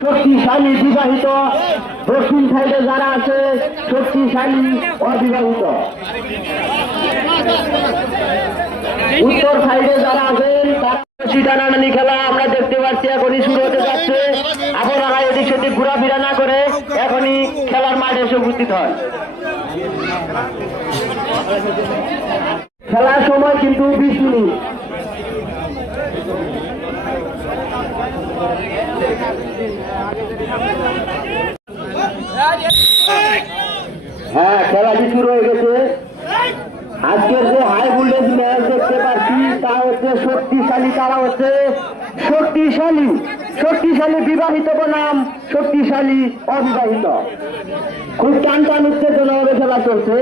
শক্তিশালী বিবাহিত, দক্ষিণ সাইডে যারা আছে শক্তিশালী অবিবাহিত, উত্তর সাইডে যারা আছেন তারা টানাটানি খেলা আমরা দেখতে পাচ্ছি এখনই শুরু হতে যাচ্ছে। আপনারা এদিক সেদিক ঘোরাফেরা না করে এখনই খেলার মাঠে এসে উপস্থিত হন। খেলার সময় কিন্তু 20 মিনিট। হ্যাঁ, খেলাটি শুরু হয়ে গেছে। আজকের যে হাই ভোল্টেজ ম্যাচ দেখতে পাচ্ছি তা হচ্ছে শক্তিশালী, তারা হচ্ছে শক্তিশালী বিবাহিত বনাম শক্তিশালী অবিবাহিত। খুব টান উত্তেজনাভাবে খেলা চলছে।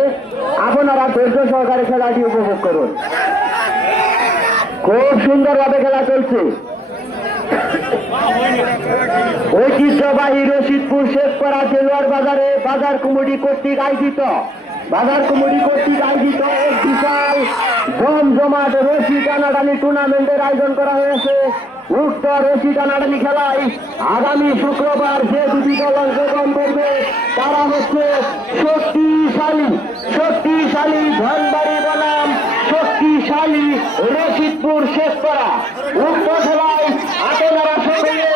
আপনারা ধৈর্য সহকারে খেলাটি উপভোগ করুন। খুব সুন্দরভাবে খেলা চলছে। ঐতিহ্যবাহী রশিদপুর শেখপাড়া জেলার বাজারে বাজার কমিটি কর্তৃক আয়োজিত এক বিশাল জমজমাট রশি টানাটানি টুর্নামেন্টের আয়োজন করা হয়েছে। উক্ত রশি টানাটানি খেলায় আগামী শুক্রবার যে দুটি দল অংশগ্রহণ করবে তারা হচ্ছে শক্তিশালী ধনবাড়ি বনাম শক্তিশালী রশিদপুর শেখপাড়া। উক্ত খেলায় আপনারা সকলে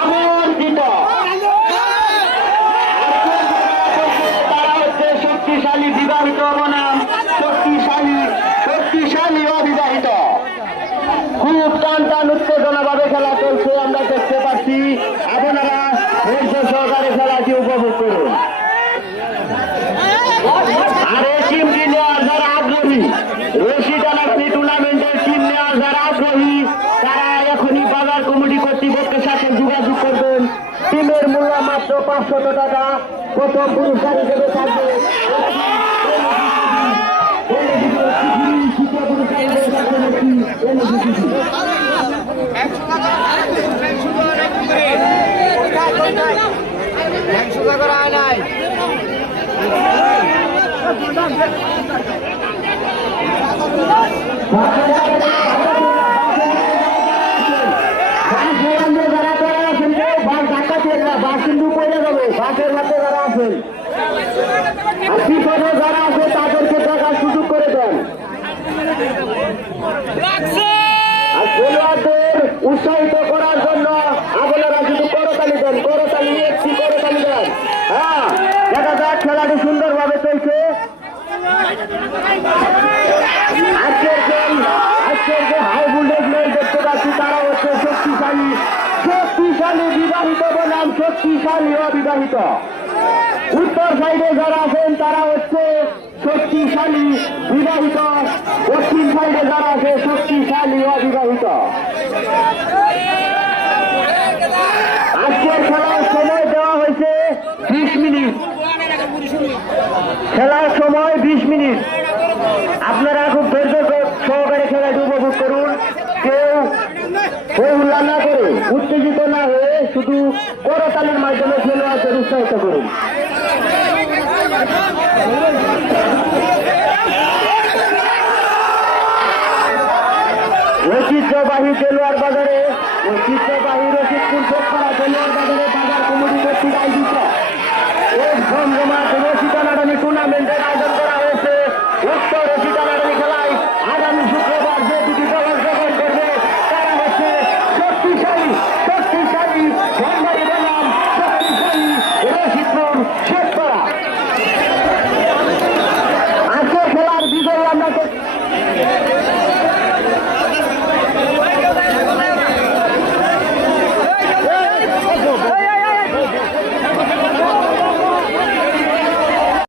আমন্ত্রিত। তারা হচ্ছে শক্তিশালী বিবাহিত বনাম শক্তিশালী অবিবাহিত। খুব টান উত্তেজনাভাবে খেলা চলছে আমরা দেখতে পাচ্ছি। আপনারা ধৈর্য সহকারে খেলাটি উপভোগ করুন। আর এই টিমটি নেওয়ার যারা আগ্রহী, রশি টানাটানি টুর্নামেন্টের টিম নেওয়ার যারা আগ্রহী তারা এখনই বাজার কমিটি কর্তৃপক্ষের সাথে যোগাযোগ করবেন। টিমের মূল্য মাত্র 500 টাকা। প্রথম পুরস্কার হিসেবে থাকবে বাস কিন্তু পড়ে যাবে। বাসের হাতে যারা আছেন আর পিছনে যারা আছে তাদেরকে দেখার সুযোগ করে দেন। আর খেলোয়াড়দের উৎসাহিত করার জন্য আপনারা শুধু করতালি দেন। হ্যাঁ, দেখা যাক খেলাটি সুন্দরভাবে চলছে। আজকের যে হাই ভোল্টেজ ম্যাচ দেখতে পাচ্ছি তারা হচ্ছে শক্তিশালী বিবাহিত বনাম শক্তিশালী অবিবাহিত। উত্তর সাইডে যারা আছেন তারা হচ্ছে শক্তিশালী বিবাহিত, দক্ষিণ সাইডে যারা আছে শক্তিশালী অবিবাহিত। আজকের খেলার সময় দেওয়া হয়েছে 20 মিনিট। খেলার সময় 20 মিনিট। আপনারা খুব ধৈর্য সহকারে খেলাটি উপভোগ করুন। কেউ হইহুল্লা না করে, উত্তেজিত না হয়ে শুধু করতালির মাধ্যমে খেলোয়াড়দের উৎসাহিত করুন। ঐতিহ্যবাহী রশিদপুর শেখপাড়া জেলার বাজারে বাজার কমিটি কর্তৃক আয়োজিত